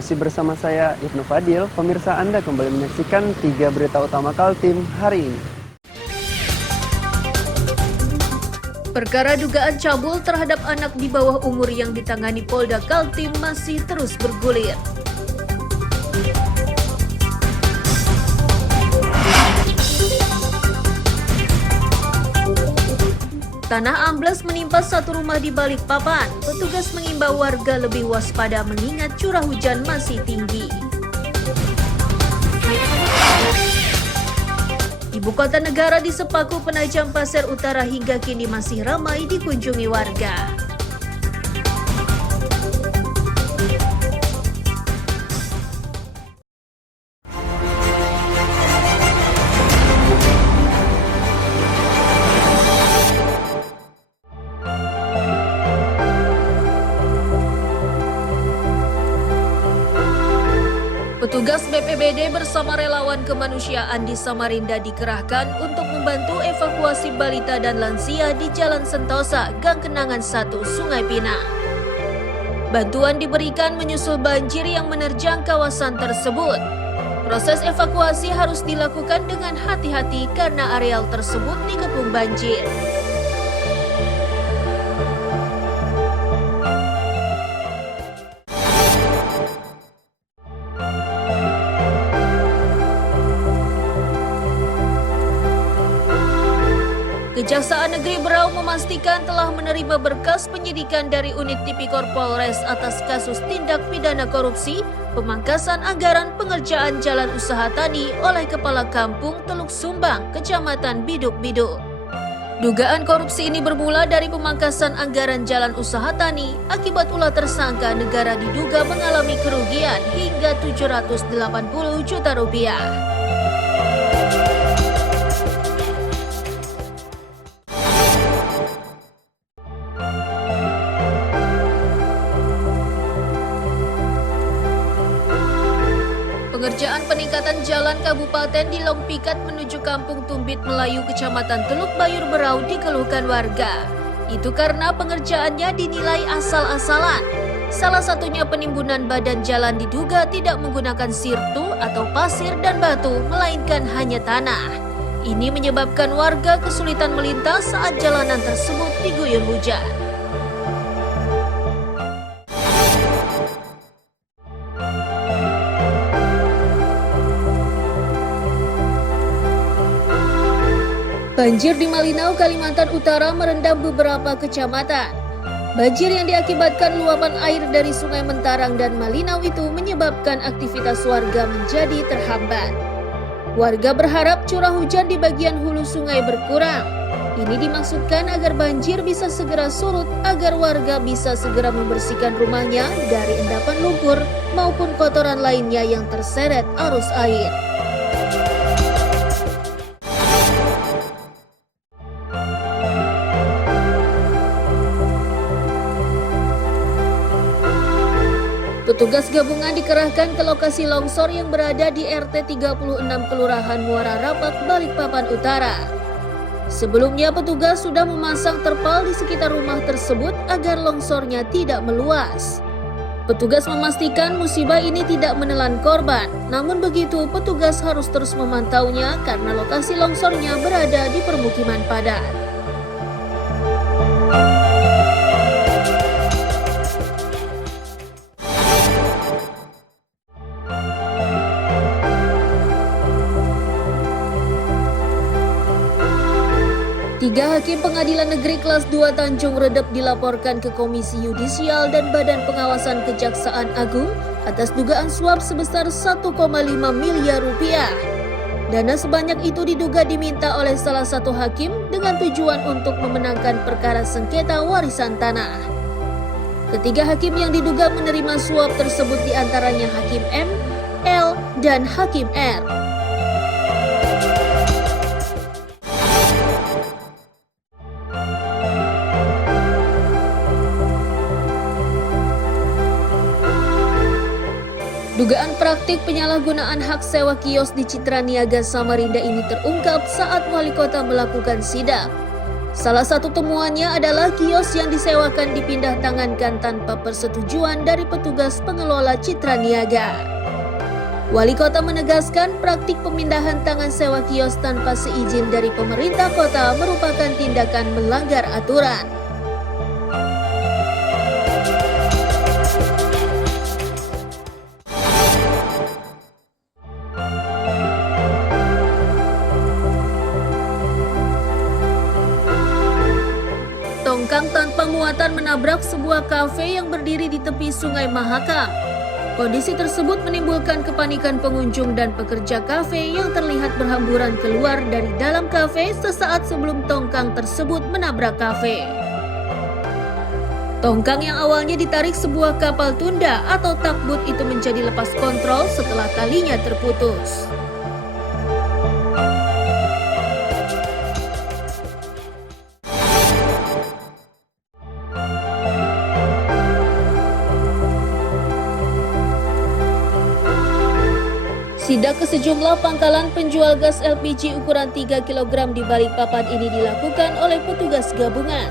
Masih bersama saya Ibnu Fadil, pemirsa Anda kembali menyaksikan 3 berita utama Kaltim hari ini. Perkara dugaan cabul terhadap anak di bawah umur yang ditangani Polda Kaltim masih terus bergulir. Tanah ambles menimpa satu rumah di Balikpapan. Petugas mengimbau warga lebih waspada mengingat curah hujan masih tinggi. Ibu kota negara di Sepaku Penajam Pasir Utara hingga kini masih ramai dikunjungi warga. Petugas BPBD bersama relawan kemanusiaan di Samarinda dikerahkan untuk membantu evakuasi balita dan lansia di Jalan Sentosa, Gang Kenangan 1, Sungai Pinang. Bantuan diberikan menyusul banjir yang menerjang kawasan tersebut. Proses evakuasi harus dilakukan dengan hati-hati karena areal tersebut dikepung banjir. Kejaksaan Negeri Berau memastikan telah menerima berkas penyidikan dari Unit Tipikor Polres atas kasus tindak pidana korupsi pemangkasan anggaran pengerjaan jalan usaha tani oleh Kepala Kampung Teluk Sumbang, Kecamatan Biduk-Biduk. Dugaan korupsi ini bermula dari pemangkasan anggaran jalan usaha tani akibat ulah tersangka negara diduga mengalami kerugian hingga 780 juta rupiah. Pengerjaan peningkatan jalan kabupaten di Lompikat menuju Kampung Tumbit Melayu, Kecamatan Teluk Bayur Berau dikeluhkan warga. Itu karena pengerjaannya dinilai asal-asalan. Salah satunya penimbunan badan jalan diduga tidak menggunakan sirtu atau pasir dan batu, melainkan hanya tanah. Ini menyebabkan warga kesulitan melintas saat jalanan tersebut diguyur hujan. Banjir di Malinau, Kalimantan Utara merendam beberapa kecamatan. Banjir yang diakibatkan luapan air dari Sungai Mentarang dan Malinau itu menyebabkan aktivitas warga menjadi terhambat. Warga berharap curah hujan di bagian hulu sungai berkurang. Ini dimaksudkan agar banjir bisa segera surut agar warga bisa segera membersihkan rumahnya dari endapan lumpur maupun kotoran lainnya yang terseret arus air. Petugas gabungan dikerahkan ke lokasi longsor yang berada di RT 36 Kelurahan Muara Rapak, Balikpapan Utara. Sebelumnya petugas sudah memasang terpal di sekitar rumah tersebut agar longsornya tidak meluas. Petugas memastikan musibah ini tidak menelan korban, namun begitu petugas harus terus memantaunya karena lokasi longsornya berada di permukiman padat. Tiga hakim pengadilan negeri kelas 2 Tanjung Redep dilaporkan ke Komisi Yudisial dan Badan Pengawasan Kejaksaan Agung atas dugaan suap sebesar 1,5 miliar rupiah. Dana sebanyak itu diduga diminta oleh salah satu hakim dengan tujuan untuk memenangkan perkara sengketa warisan tanah. Ketiga hakim yang diduga menerima suap tersebut diantaranya Hakim M, L, dan Hakim R. Dugaan praktik penyalahgunaan hak sewa kios di Citra Niaga Samarinda ini terungkap saat wali kota melakukan sidak. Salah satu temuannya adalah kios yang disewakan dipindah tangankan tanpa persetujuan dari petugas pengelola Citra Niaga. Wali kota menegaskan praktik pemindahan tangan sewa kios tanpa seizin dari pemerintah kota merupakan tindakan melanggar aturan. Tongkang tanpa muatan menabrak sebuah kafe yang berdiri di tepi Sungai Mahakam. Kondisi tersebut menimbulkan kepanikan pengunjung dan pekerja kafe yang terlihat berhamburan keluar dari dalam kafe sesaat sebelum tongkang tersebut menabrak kafe. Tongkang yang awalnya ditarik sebuah kapal tunda atau takbut itu menjadi lepas kontrol setelah talinya terputus. Sidak ke sejumlah pangkalan penjual gas LPG ukuran 3 kg di Balikpapan ini dilakukan oleh petugas gabungan.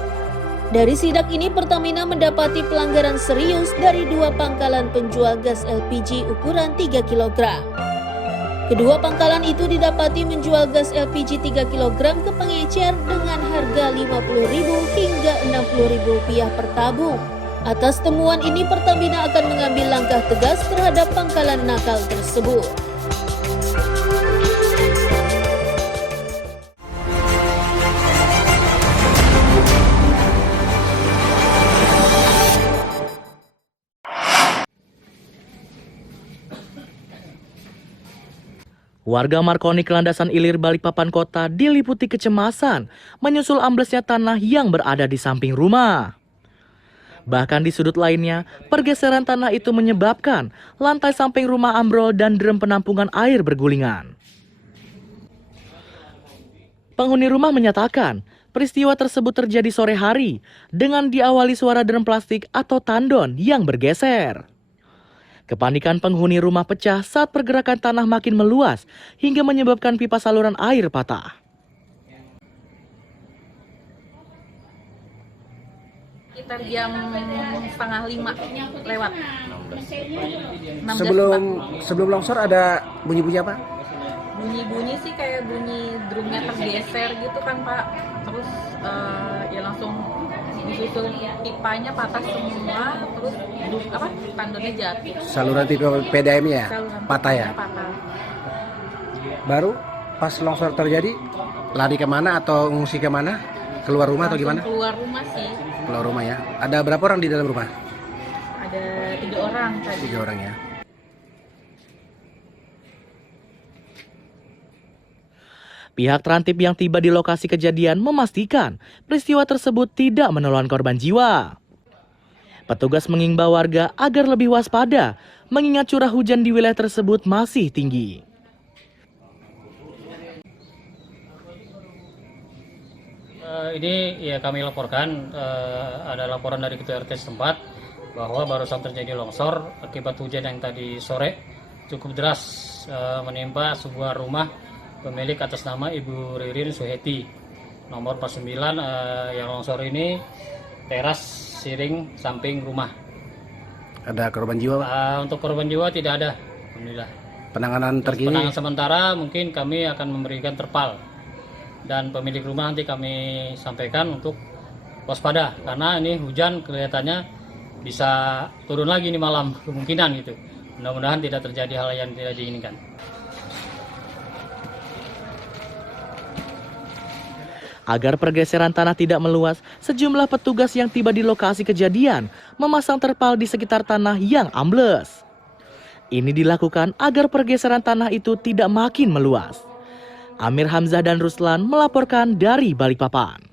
Dari sidak ini Pertamina mendapati pelanggaran serius dari 2 pangkalan penjual gas LPG ukuran 3 kg. Kedua pangkalan itu didapati menjual gas LPG 3 kg ke pengecer dengan harga Rp50.000 hingga Rp60.000 per tabung. Atas temuan ini Pertamina akan mengambil langkah tegas terhadap pangkalan nakal tersebut. Warga Markoni Landasan Ilir Balikpapan Kota diliputi kecemasan menyusul amblesnya tanah yang berada di samping rumah. Bahkan di sudut lainnya, pergeseran tanah itu menyebabkan lantai samping rumah ambrol dan drum penampungan air bergulingan. Penghuni rumah menyatakan, peristiwa tersebut terjadi sore hari dengan diawali suara drum plastik atau tandon yang bergeser. Kepanikan penghuni rumah pecah saat pergerakan tanah makin meluas hingga menyebabkan pipa saluran air patah. Sekitar jam 4:30 lewat. 16. Sebelum longsor ada bunyi-bunyi apa? Bunyi-bunyi sih kayak bunyi drumnya tergeser gitu kan Pak. Terus ya langsung disusul pipanya patah semua, terus tandonnya jatuh. Saluran pipa PDAM-nya ya? Saluran Patah ya? patah. Baru pas longsor terjadi lari kemana atau ngungsi kemana? Keluar rumah atau Langsung gimana? keluar rumah sih. Keluar rumah ya. Ada berapa orang di dalam rumah? Ada 3 orang tadi. 3 orang ya. Pihak Trantip yang tiba di lokasi kejadian memastikan peristiwa tersebut tidak menelan korban jiwa. Petugas mengimbau warga agar lebih waspada mengingat curah hujan di wilayah tersebut masih tinggi. Ini ya kami laporkan ada laporan dari Ketua RT setempat bahwa barusan terjadi longsor akibat hujan yang tadi sore cukup deras menimpa sebuah rumah pemilik atas nama Ibu Ririn Suheti nomor 49 yang longsor ini teras siring samping rumah. Ada korban jiwa, Pak? Untuk korban jiwa tidak ada, alhamdulillah. Penanganan terkini? Penanganan sementara mungkin kami akan memberikan terpal dan pemilik rumah nanti kami sampaikan untuk waspada karena ini hujan kelihatannya bisa turun lagi nih malam kemungkinan gitu. Mudah-mudahan tidak terjadi hal yang tidak diinginkan. Agar pergeseran tanah tidak meluas, sejumlah petugas yang tiba di lokasi kejadian memasang terpal di sekitar tanah yang ambles. Ini dilakukan agar pergeseran tanah itu tidak makin meluas. Amir Hamzah dan Ruslan melaporkan dari Balikpapan.